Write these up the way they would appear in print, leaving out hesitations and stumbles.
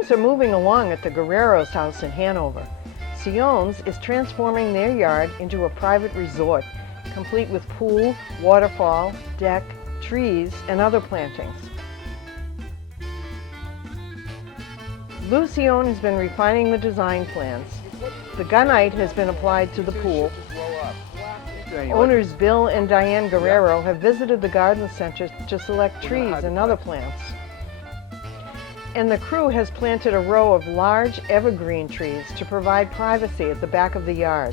Things are moving along at the Guerrieros house in Hanover. Seoane's is transforming their yard into a private resort, complete with pool, waterfall, deck, trees, and other plantings. Lou Seoane has been refining the design plans. The gunite has been applied to the pool. Owners Bill and Diane Guerrero have visited the garden center to select trees and other plants. And the crew has planted a row of large evergreen trees to provide privacy at the back of the yard.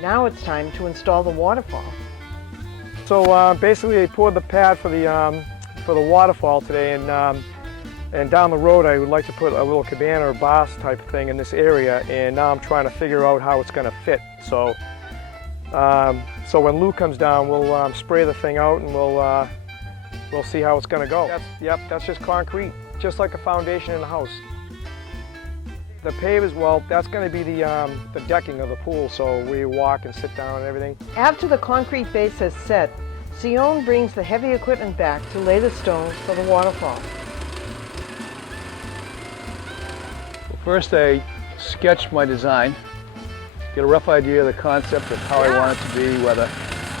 Now it's time to install the waterfall. So basically, I poured the pad for the waterfall today, and down the road I would like to put a little cabana or bar type thing in this area, and now I'm trying to figure out how it's going to fit. So when Lou comes down, we'll spray the thing out and we'll see how it's going to go. That's just concrete, just like a foundation in a house. The pavers, well, that's going to be the decking of the pool, so we walk and sit down and everything. After the concrete base has set, Seoane brings the heavy equipment back to lay the stones for the waterfall. First, I sketched my design, get a rough idea of the concept of how I want it to be, whether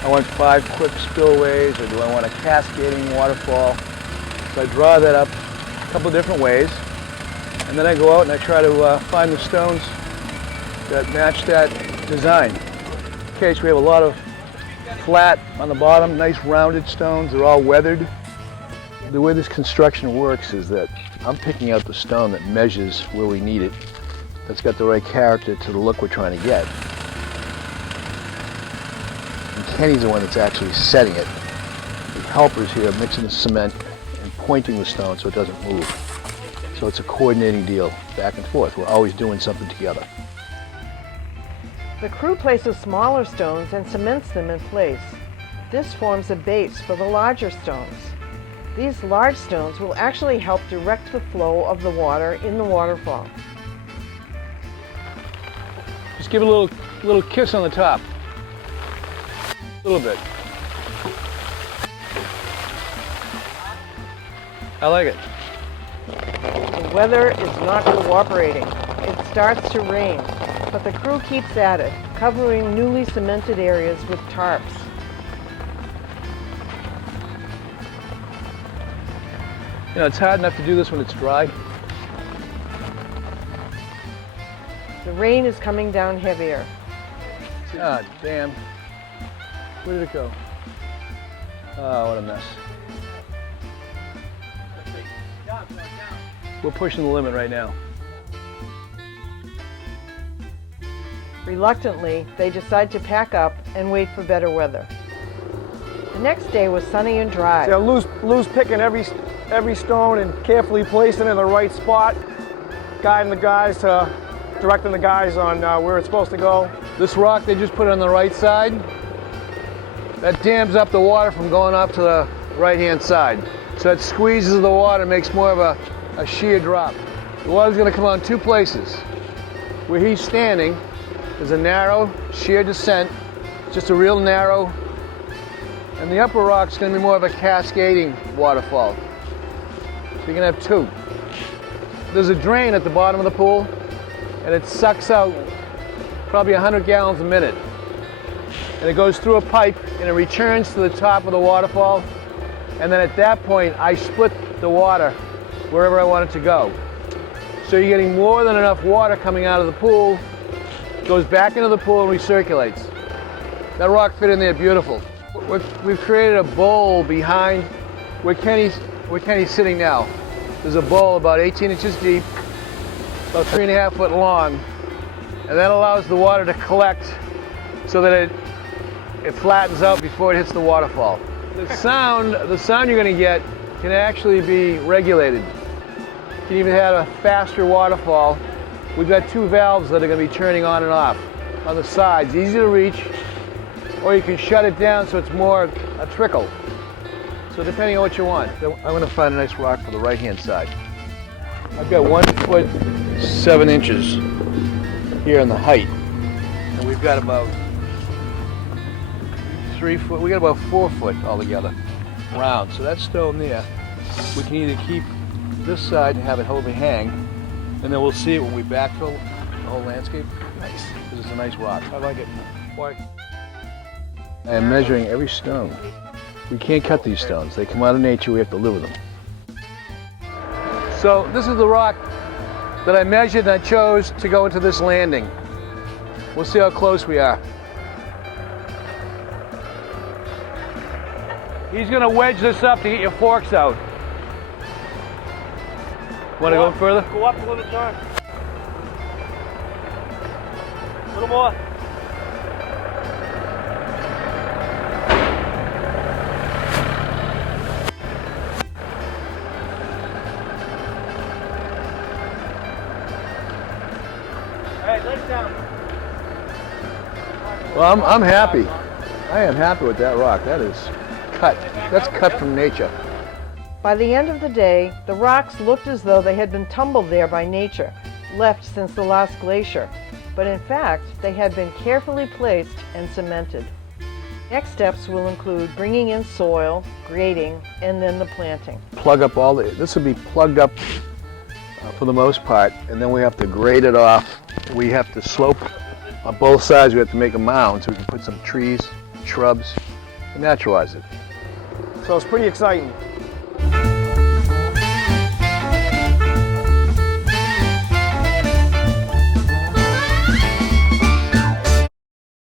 I want 5 quick spillways or do I want a cascading waterfall. So I draw that up a couple different ways, and then I go out and I try to find the stones that match that design. Okay, so we have a lot of flat on the bottom, nice rounded stones. They're all weathered. The way this construction works is that I'm picking out the stone that measures where we need it, that's got the right character to the look we're trying to get. And Kenny's the one that's actually setting it. The helpers here mixing the cement and pointing the stone so it doesn't move. So it's a coordinating deal, back and forth. We're always doing something together. The crew places smaller stones and cements them in place. This forms a base for the larger stones. These large stones will actually help direct the flow of the water in the waterfall. Just give it a little kiss on the top. A little bit. I like it. The weather is not cooperating. It starts to rain, but the crew keeps at it, covering newly cemented areas with tarps. You know, it's hard enough to do this when it's dry. The rain is coming down heavier. Ah, damn. Where did it go? Oh, what a mess. We're pushing the limit right now. Reluctantly, they decide to pack up and wait for better weather. The next day was sunny and dry. Yeah, Lou's picking every stone and carefully placing it in the right spot, guiding the guys directing the guys on where it's supposed to go. This rock they just put on the right side, that dams up the water from going off to the right-hand side. So that squeezes the water, makes more of a sheer drop. The water's going to come on 2 places. Where he's standing is a narrow, sheer descent, just a real narrow, and the upper rock's going to be more of a cascading waterfall. So you're going to have 2. There's a drain at the bottom of the pool, and it sucks out probably 100 gallons a minute. And it goes through a pipe, and it returns to the top of the waterfall, and then at that point, I split the water wherever I want it to go. So you're getting more than enough water coming out of the pool, goes back into the pool and recirculates. That rock fit in there beautiful. We've created a bowl behind where Kenny's sitting now. There's a bowl about 18 inches deep, about 3.5 foot long, and that allows the water to collect so that it flattens out before it hits the waterfall. The sound you're going to get can actually be regulated. You can even have a faster waterfall. We've got 2 valves that are going to be turning on and off on the sides, easy to reach, or you can shut it down so it's more a trickle. So depending on what you want. I'm going to find a nice rock for the right-hand side. I've got 1 foot 7 inches here in the height, and we've got about 3 foot. We got about 4 foot altogether, round. So that stone there, we can either keep this side and have it overhang, And then we'll see it when we backfill the whole landscape. Nice. This is a nice rock. I like it. Why? I am measuring every stone. We can't cut these stones. They come out of nature. We have to live with them. So this is the rock that I measured and I chose to go into this landing. We'll see how close we are. He's gonna wedge this up to get your forks out. Want to go further? Go up a little, John. A little more. Hey, legs down. Well, I'm happy. I am happy with that rock. That is cut. That's cut from nature. By the end of the day, the rocks looked as though they had been tumbled there by nature, left since the last glacier, but in fact, they had been carefully placed and cemented. Next steps will include bringing in soil, grading, and then the planting. Plug up all the, this will be plugged up for the most part, and then we have to grade it off. We have to slope on both sides. We have to make a mound so we can put some trees, shrubs, and naturalize it. So it's pretty exciting.